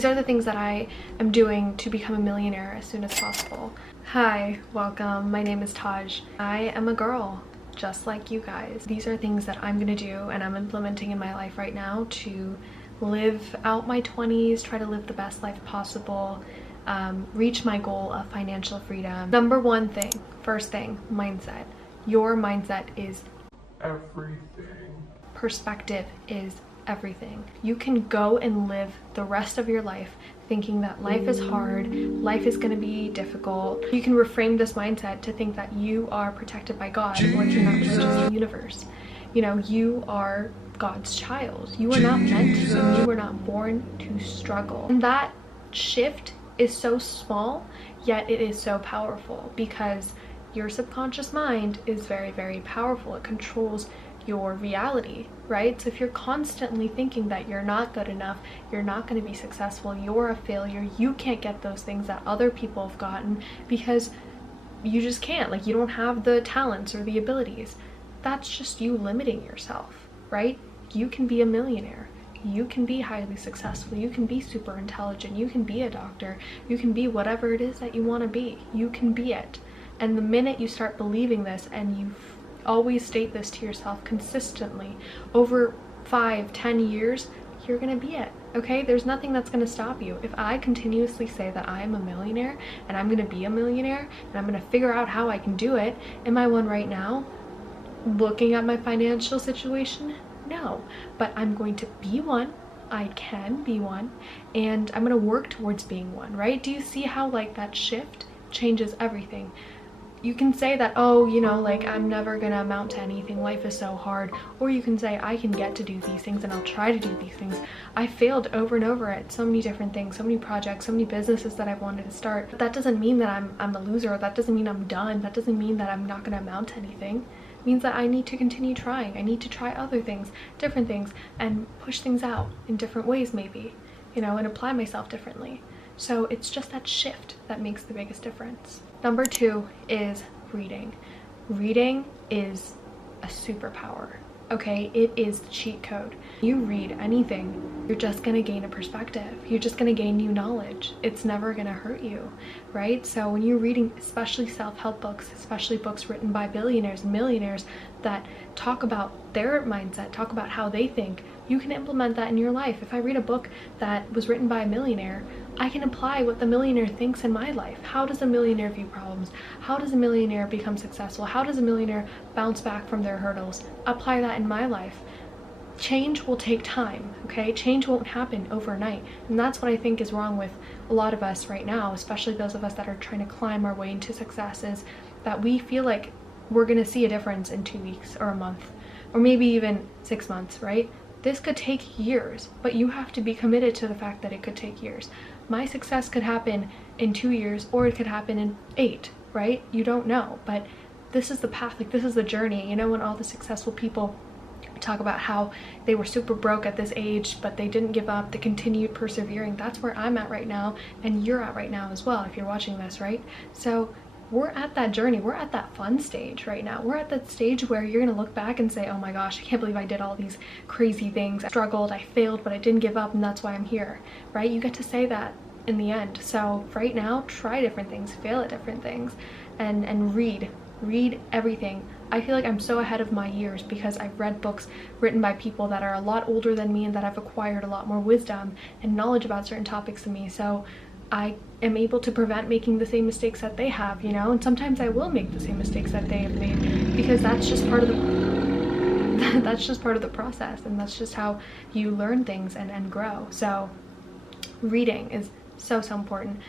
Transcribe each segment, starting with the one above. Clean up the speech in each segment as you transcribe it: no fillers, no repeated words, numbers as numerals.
These are the things that I am doing to become a millionaire as soon as possible. Hi, welcome. My name is Taj. I am a girl just like you guys. These are things that I'm gonna do and I'm implementing in my life right now to live out my 20s, try to live the best life possible, reach my goal of financial freedom. Number one thing, first thing, mindset. Your mindset is everything. Perspective is everything. You can go and live the rest of your life thinking that life is hard, life is going to be difficult. You can reframe this mindset to think that you are protected by God, or if you're not religious, the universe. You know, you are God's child. You are not meant to, and you were not born to struggle. And that shift is so small, yet it is so powerful, because your subconscious mind is very, very powerful. It controls your reality, right? So if you're constantly thinking that you're not good enough, you're not going to be successful, you're a failure, you can't get those things that other people have gotten because you just can't, like you don't have the talents or the abilities, that's just you limiting yourself, right? You can be a millionaire. You can be highly successful. You can be super intelligent. You can be a doctor. You can be whatever it is that you want to be. You can be it. And the minute you start believing this, and you always state this to yourself consistently over 5-10 years, you're gonna be it. Okay, there's nothing that's gonna stop you. If I continuously say that I am a millionaire and I'm gonna be a millionaire and I'm gonna figure out how I can do it, am I one right now? Looking at my financial situation, no, but I'm going to be one. I can be one, and I'm gonna work towards being one, right? Do you see how like that shift changes everything? You can say that, oh, you know, like I'm never gonna amount to anything, life is so hard. Or you can say, I can get to do these things and I'll try to do these things. I failed over and over at so many different things, so many projects, so many businesses that I've wanted to start. But that doesn't mean that I'm a loser. That doesn't mean I'm done. That doesn't mean that I'm not gonna amount to anything. It means that I need to continue trying. I need to try other things, different things, and push things out in different ways maybe, you know, and apply myself differently. So it's just that shift that makes the biggest difference. Number two is reading. Reading is a superpower, okay? It is the cheat code. You read anything, you're just gonna gain a perspective. You're just gonna gain new knowledge. It's never gonna hurt you, right? So when you're reading, especially self-help books, especially books written by billionaires and millionaires that talk about their mindset, talk about how they think, you can implement that in your life. If I read a book that was written by a millionaire, I can apply what the millionaire thinks in my life. How does a millionaire view problems? How does a millionaire become successful? How does a millionaire bounce back from their hurdles? Apply that in my life. Change will take time, okay? Change won't happen overnight. And that's what I think is wrong with a lot of us right now, especially those of us that are trying to climb our way into success, is that we feel like we're gonna see a difference in 2 weeks or a month, or maybe even 6 months, right? This could take years, but you have to be committed to the fact that it could take years. My success could happen in 2 years, or it could happen in 8, right? You don't know, but this is the path, like this is the journey. You know, when all the successful people talk about how they were super broke at this age, but they didn't give up, they continued persevering. That's where I'm at right now, and you're at right now as well, if you're watching this, right? So we're at that journey, we're at that fun stage right now. We're at that stage where you're gonna look back and say, oh my gosh, I can't believe I did all these crazy things. I struggled, I failed, but I didn't give up, and that's why I'm here, right? You get to say that in the end. So right now, try different things, fail at different things, and read everything. I feel like I'm so ahead of my years because I've read books written by people that are a lot older than me and that have acquired a lot more wisdom and knowledge about certain topics than me. So I am able to prevent making the same mistakes that they have, you know, and sometimes I will make the same mistakes that they have made, because that's just part of the that's just part of the process, and that's just how you learn things and grow. So reading is so important.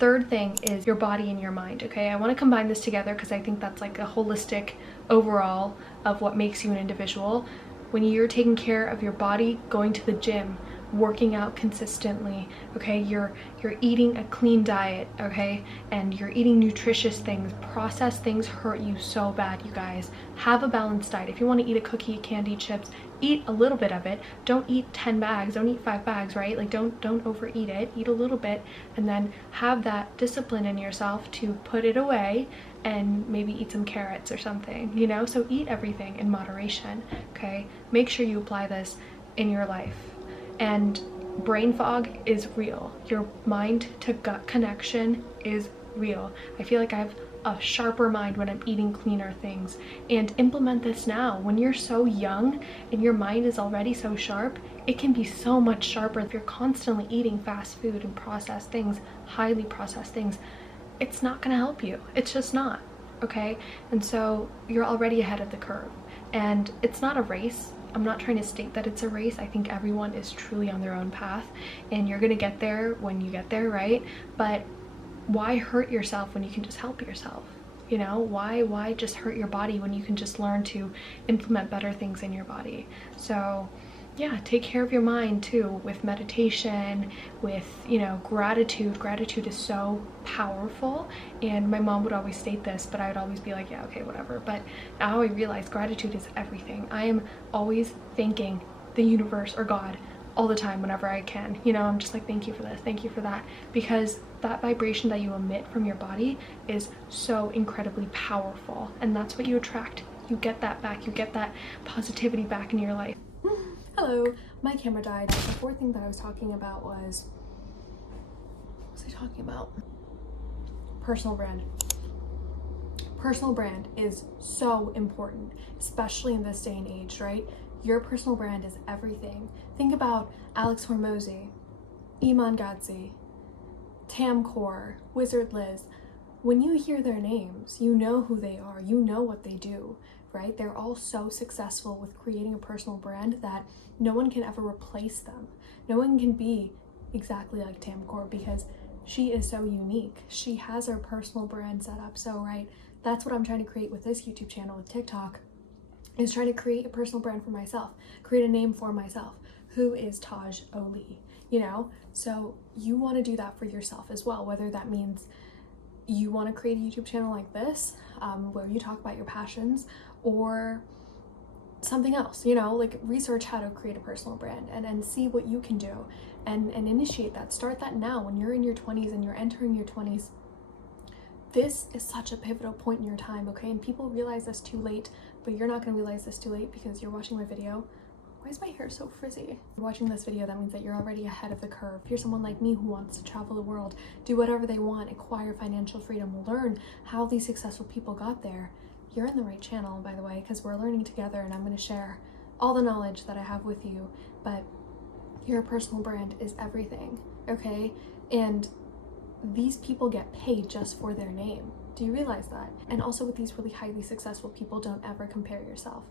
Third thing is your body and your mind, okay? I want to combine this together because I think that's like a holistic overall of what makes you an individual. When you're taking care of your body, going to the gym, working out consistently, okay, you're eating a clean diet, okay, and you're eating nutritious things. Processed things hurt you so bad, you guys. Have a balanced diet. If you want to eat a cookie, candy, chips, eat a little bit of it. Don't eat 10 bags, don't eat 5 bags, right? Like don't overeat it. Eat a little bit, and then have that discipline in yourself to put it away and maybe eat some carrots or something, you know? So eat everything in moderation, okay? Make sure you apply this in your life. And brain fog is real. Your mind to gut connection is real. I feel like I have a sharper mind when I'm eating cleaner things. And implement this now. When you're so young and your mind is already so sharp, it can be so much sharper. If you're constantly eating fast food and processed things, highly processed things, it's not gonna help you. It's just not, okay? And so you're already ahead of the curve. And it's not a race. I'm not trying to state that it's a race. I think everyone is truly on their own path, and you're gonna get there when you get there, right? But why hurt yourself when you can just help yourself? You know, why just hurt your body when you can just learn to implement better things in your body? So yeah, take care of your mind too, with meditation, with, you know, gratitude. Gratitude is so powerful, and my mom would always state this, but I would always be like, yeah, okay, whatever. But now I realize gratitude is everything. I am always thanking the universe or God all the time whenever I can. You know, I'm just like, thank you for this, thank you for that, because that vibration that you emit from your body is so incredibly powerful, and that's what you attract. You get that back. You get that positivity back in your life. Hello, my camera died. The fourth thing that I was talking about was, what was I talking about? Personal brand. Personal brand is so important, especially in this day and age, right? Your personal brand is everything. Think about Alex Hormozi, Iman Gadzhi, Tamcor, Wizard Liz. When you hear their names, you know who they are, you know what they do, right? They're all so successful with creating a personal brand that no one can ever replace them. No one can be exactly like Tamcor because she is so unique. She has her personal brand set up so right. That's what I'm trying to create with this YouTube channel, with TikTok, is trying to create a personal brand for myself, create a name for myself. Who is Taj Oli? You know, so you want to do that for yourself as well, whether that means you want to create a YouTube channel like this, where you talk about your passions, or something else, you know, like research how to create a personal brand and see what you can do and initiate that. Start that now when you're in your 20s and you're entering your 20s. This is such a pivotal point in your time, okay? And people realize this too late, but you're not going to realize this too late because you're watching my video. Why is my hair so frizzy? If you're watching this video, that means that you're already ahead of the curve. If you're someone like me who wants to travel the world, do whatever they want, acquire financial freedom, learn how these successful people got there, you're in the right channel, by the way, because we're learning together, and I'm going to share all the knowledge that I have with you. But your personal brand is everything, okay? And these people get paid just for their name. Do you realize that? And also with these really highly successful people, don't ever compare yourself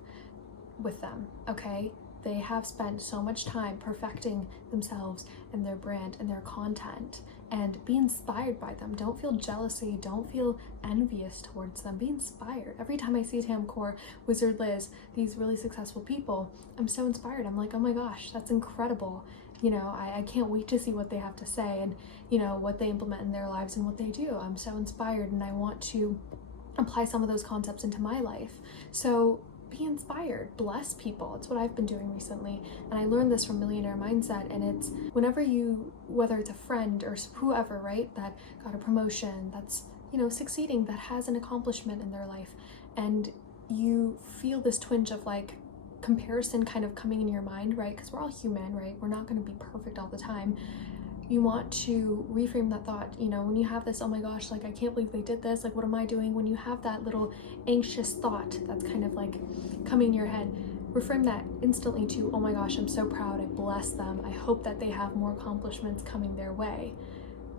with them, okay? They have spent so much time perfecting themselves and their brand and their content, and be inspired by them. Don't feel jealousy, don't feel envious towards them. Be inspired. Every time I see Tamcor, Wizard Liz, these really successful people, I'm so inspired. I'm like, oh my gosh, that's incredible. You know, I can't wait to see what they have to say and, you know, what they implement in their lives and what they do. I'm so inspired, and I want to apply some of those concepts into my life. So be inspired, bless people. It's what I've been doing recently, and I learned this from Millionaire Mindset. And it's whenever you, whether it's a friend or whoever, right, that got a promotion, that's, you know, succeeding, that has an accomplishment in their life, and you feel this twinge of like comparison kind of coming in your mind, right? Because we're all human, right? We're not going to be perfect all the time. You want to reframe that thought, you know, when you have this, oh my gosh, like I can't believe they did this, like what am I doing? When you have that little anxious thought that's kind of like coming in your head, reframe that instantly to, oh my gosh, I'm so proud, I bless them, I hope that they have more accomplishments coming their way.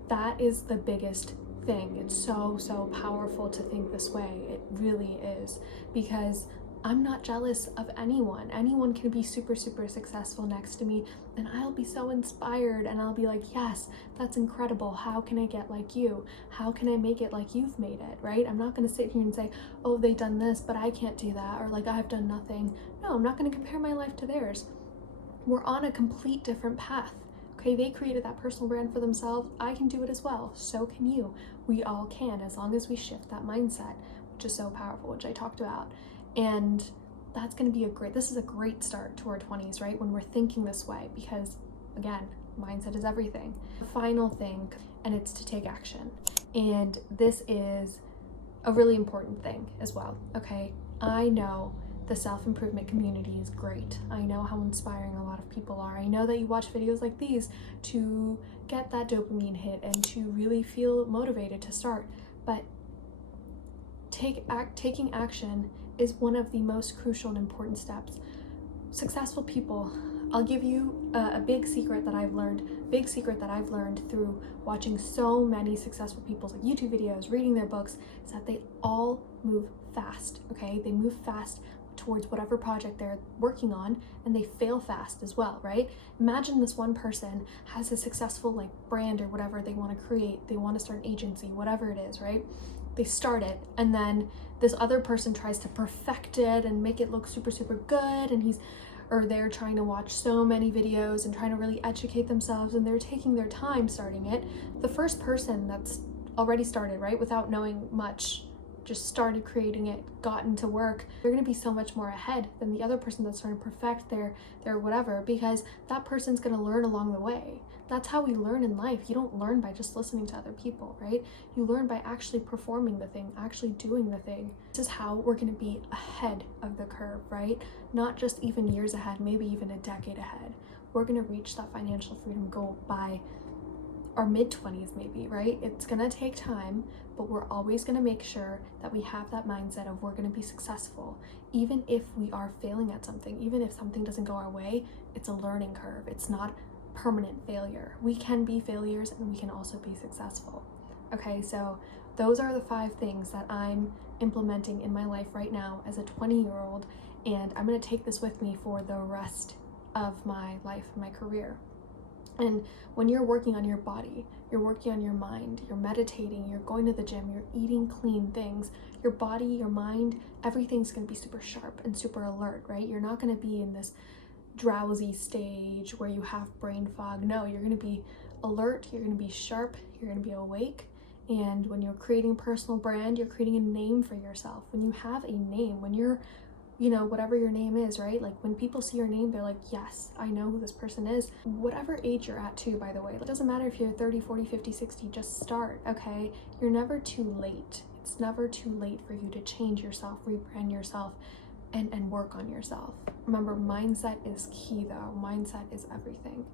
That is the biggest thing. It's so powerful to think this way. It really is, because I'm not jealous of anyone. Anyone can be super successful next to me, and I'll be so inspired, and I'll be like, yes, that's incredible. How can I get like you? How can I make it like you've made it, right? I'm not going to sit here and say, oh, they've done this, but I can't do that, or like I've done nothing. No, I'm not going to compare my life to theirs. We're on a complete different path. Okay, they created that personal brand for themselves. I can do it as well. So can you. We all can, as long as we shift that mindset, which is so powerful, which I talked about. And that's going to be this is a great start to our 20s, right? When we're thinking this way, because again, mindset is everything. The final thing, and it's to take action. And this is a really important thing as well, okay? I know the self-improvement community is great. I know how inspiring a lot of people are. I know that you watch videos like these to get that dopamine hit and to really feel motivated to start, but taking action is one of the most crucial and important steps. Successful people, I'll give you a big secret that I've learned through watching so many successful people's like YouTube videos, reading their books, is that they all move fast, okay? They move fast towards whatever project they're working on, and they fail fast as well, right? Imagine this one person has a successful like brand or whatever they want to create, they want to start an agency, whatever it is, right? They start it, and then this other person tries to perfect it and make it look super, super good, and they're trying to watch so many videos and trying to really educate themselves, and they're taking their time starting it. The first person that's already started, right, without knowing much, just started creating it, got into work, they're going to be so much more ahead than the other person that's trying to perfect their whatever, because that person's going to learn along the way. That's how we learn in life. You don't learn by just listening to other people, right? You learn by actually performing the thing, actually doing the thing. This is how we're going to be ahead of the curve, right? Not just even years ahead, maybe even a decade ahead. We're going to reach that financial freedom goal by our mid-20s maybe, right? It's gonna take time, but we're always gonna make sure that we have that mindset of we're gonna be successful. Even if we are failing at something, even if something doesn't go our way, it's a learning curve. It's not permanent failure. We can be failures and we can also be successful. Okay, so those are the 5 things that I'm implementing in my life right now as a 20-year-old, and I'm gonna take this with me for the rest of my life and my career. And when you're working on your body, you're working on your mind, you're meditating, you're going to the gym, you're eating clean things, your body, your mind, everything's going to be super sharp and super alert, right? You're not going to be in this drowsy stage where you have brain fog. No, you're going to be alert, you're going to be sharp, you're going to be awake. And when you're creating a personal brand, you're creating a name for yourself. When you have a name, when you're whatever your name is, right? Like when people see your name, they're like, yes, I know who this person is. Whatever age you're at too, by the way. It doesn't matter if you're 30, 40, 50, 60, just start, okay? You're never too late. It's never too late for you to change yourself, rebrand yourself, and work on yourself. Remember, mindset is key though. Mindset is everything.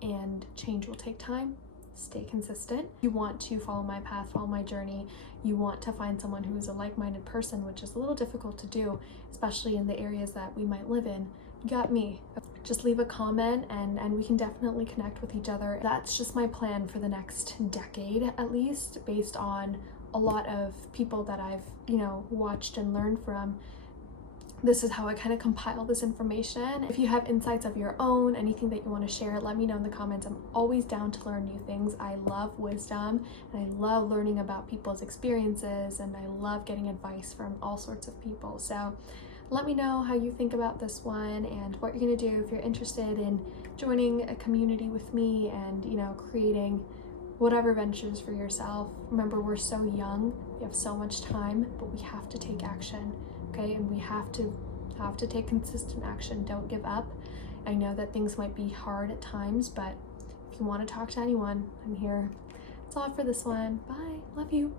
And change will take time. Stay consistent. You want to follow my path, follow my journey. You want to find someone who is a like-minded person, which is a little difficult to do, especially in the areas that we might live in. You got me. Just leave a comment and we can definitely connect with each other. That's just my plan for the next decade, at least, based on a lot of people that I've, watched and learned from. This is how I kind of compile this information. If you have insights of your own, anything that you want to share, let me know in the comments. I'm always down to learn new things. I love wisdom and I love learning about people's experiences, and I love getting advice from all sorts of people. So let me know how you think about this one and what you're going to do if you're interested in joining a community with me and, creating whatever ventures for yourself. Remember, we're so young, we have so much time, but we have to take action. Okay, and we have to take consistent action. Don't give up. I know that things might be hard at times, but if you want to talk to anyone, I'm here. That's all for this one. Bye. Love you.